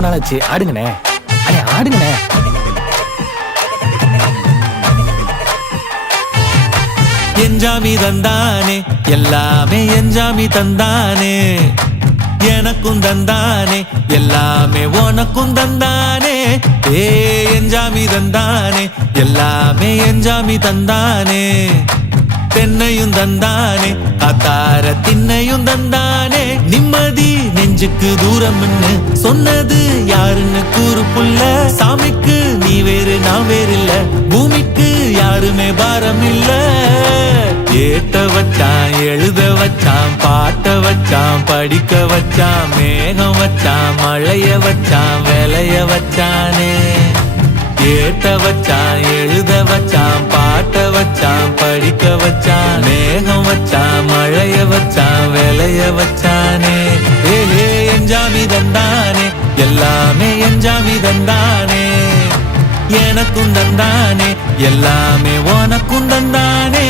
ரொம்ப நாள் ஆச்சு. ஆடுங்கண்ணே, அண்ணே ஆடுங்கண்ணே. என்ஜாமி தந்தானே எல்லாமே, என்ஜாமி தந்தானே எனக்கும் தந்தானே எல்லாமே, உனக்கும் தந்தானே. ஏ என்ஜாமி தந்தானே எல்லாமே, என்ஜாமி தந்தானே. தென்னையும் தந்தானே, காத்தார திண்ணையும் தந்தானே. நிம்மதி நெஞ்சுக்கு தூரம்னு சொன்னது யாருன்னு கூறு புள்ள. சாமிக்கு நீ வேறு நான் வேறு இல்ல, பூமிக்கு யாருமே பாரம் இல்ல. ஏத்த வச்சான், எழுத வச்சான், பாட்ட வச்சான், படிக்க வச்சான், மேகம் வச்சான், மழைய வச்சான், விளைய வச்சானே. ஏத்த வச்சான், எழுத வச்சான், பாட்ட வச்சான், படிக்க வச்சான், மேகம் வச்சான், மழைய வச்சான், விளைய வச்சானே. ஏ என்ஜாமி தந்தானே எல்லாமே, என்ஜாமி தந்தானே. எனக்கும் தந்தானே எல்லாமே, உனக்கும் தந்தானே.